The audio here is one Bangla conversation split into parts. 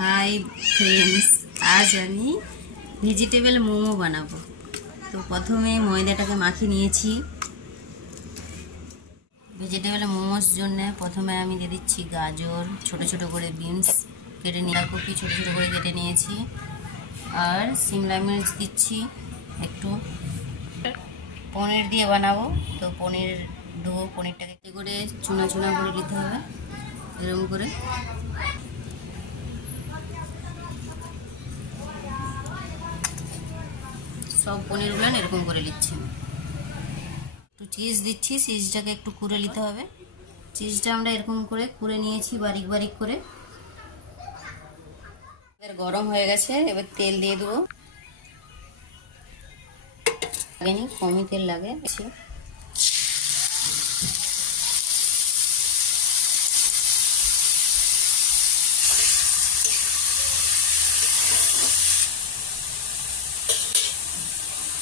হাই ফ্রেন্ডস, আজ আমি ভেজিটেবল মোমো বানাবো। তো প্রথমে ময়দাটাকে মাখিয়ে নিয়েছি। ভেজিটেবল মোমোর জন্য প্রথমে আমি দিয়ে দিচ্ছি গাজর, ছোট ছোট করে বিনস কেটে নিয়ে, কপি ছোট ছোট করে কেটে নিয়েছি, আর সিমলা মির্চ দিচ্ছি একটু। পনির দিয়ে বানাবো, তো পনির দেবো। পনিরটাকে করে চুনা চুনা করে দিতে হবে, এরকম করে। সব পনিরগুলো এরকম করে নিচ্ছি। একটু চিজ দিচ্ছি, চিজটাকে একটু কুড়ে নিতে হবে। চিজটা আমরা এরকম করে কুড়ে নিয়েছি বারিক বারিক করে। এবার গরম হয়ে গেছে, এবার তেল দিয়ে দেবো। লাগেনি, কমই তেল লাগে।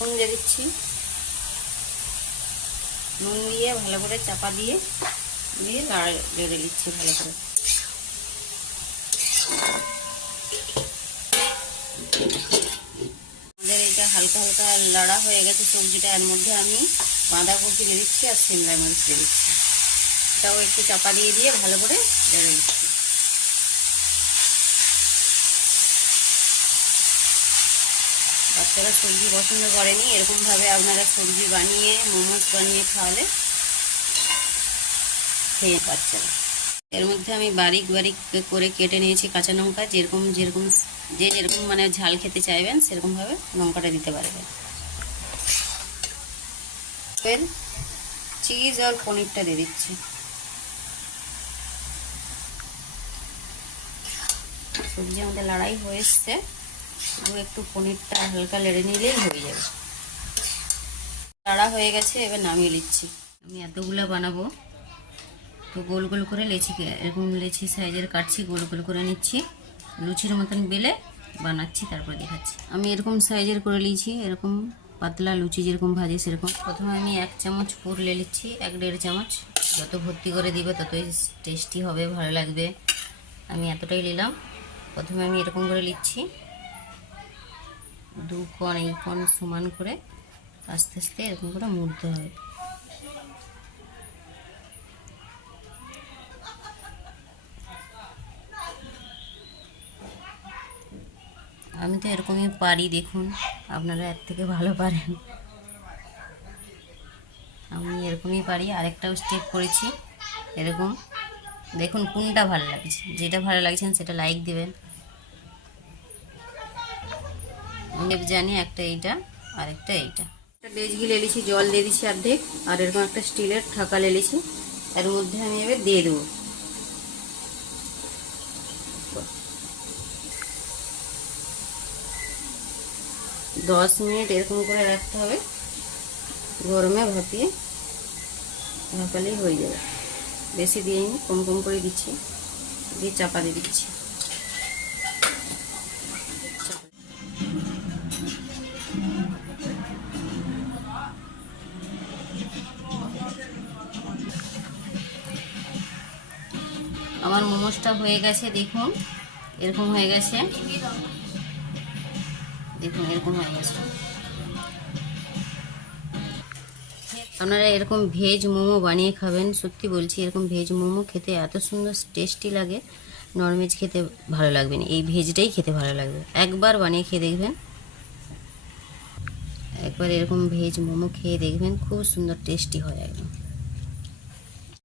নুন দিয়ে দিচ্ছি, নুন দিয়ে ভালো করে চাপা দিয়ে নেড়ে দিচ্ছি ভালো করে। আমাদের এটা হালকা হালকা লাড়া হয়ে গেছে সবজিটা। এর মধ্যে আমি বাঁধাকপি দিয়ে দিচ্ছি আর সিমলা মির্চ দিয়ে দিচ্ছি। এটাও একটু চাপা দিয়ে দিয়ে ভালো করে নেড়ে দিচ্ছি। বাচ্চারা সবজি পছন্দ করেনি, এরকমভাবে আপনারা সবজি বানিয়ে মোমোস বানিয়ে খাওয়ালে খেয়ে বাচ্চারা। এর মধ্যে আমি বারিক বারিক করে কেটে নিয়েছি কাঁচা লঙ্কা। যেরকম যেরকম যে যেরকম মানে ঝাল খেতে চাইবেন সেরকমভাবে লঙ্কাটা দিতে পারবেন। এর চিজ আর পনিরটা দিয়ে দিচ্ছি। সবজি আমাদের লড়াই হয়ে এসছে, একটু পনিরটা হালকা লেড়ে নিলেই হয়ে যাবে। লাড়া হয়ে গেছে, এবার নামিয়ে নিচ্ছি। আমি এতগুলো বানাবো, তো গোল গোল করে লেচি, এরকম লেচি সাইজের কাটছি, গোল গোল করে নিচ্ছি, লুচির মতন বেলে বানাচ্ছি, তারপর দেখাচ্ছি। আমি এরকম সাইজের করে নিয়েছি, এরকম পাতলা লুচি যেরকম ভাজি সেরকম। প্রথমে আমি 1 চামচ পুর নিয়ে নিচ্ছি, 1-1.5 চামচ। যত ভর্তি করে দিবে ততই টেস্টি হবে, ভালো লাগবে। আমি এতটাই নিলাম। প্রথমে আমি এরকম করে নিচ্ছি, 2 কোণ এই কোণ সমান করে আস্তে আস্তে এরকম করে মুড়তে হবে। আমি তো এরকমই পারি, দেখুন আপনারা এর থেকে ভালো পারেন। আমি এরকমই পারি। আরেকটাও স্টেপ করেছি এরকম। দেখুন কোনটা ভালো লাগছে, যেটা ভালো লাগছে সেটা লাইক দেবেন। জানি একটা এইটা আর একটা এইটা। একটা ডেজকি লেলিছি, জল দিয়ে দিচ্ছি অর্ধেক, আর এরকম একটা স্টিলের ঢাকা লেলিছি। এর মধ্যে আমি এবার দিয়ে দেবো। 10 মিনিট এরকম করে রাখতে হবে, গরমে ভাপিয়ে ভাপালেই হয়ে যাবে। বেশি দিইনি, কম কম করে দিচ্ছি, দিয়ে চাপা দিয়ে দিচ্ছি। আমার মোমোসটা হয়ে গেছে, দেখুন এরকম হয়ে গেছে। দেখুন এরকম হয়ে গেছে। আপনারা এরকম ভেজ মোমো বানিয়ে খাবেন, সত্যি বলছি। এরকম ভেজ মোমো খেতে এত সুন্দর টেস্টি লাগে, ননভেজ খেতে ভালো লাগবে না, এই ভেজটাই খেতে ভালো লাগবে। একবার বানিয়ে খেয়ে দেখবেন, একবার এরকম ভেজ মোমো খেয়ে দেখবেন, খুব সুন্দর টেস্টি হয় একদম।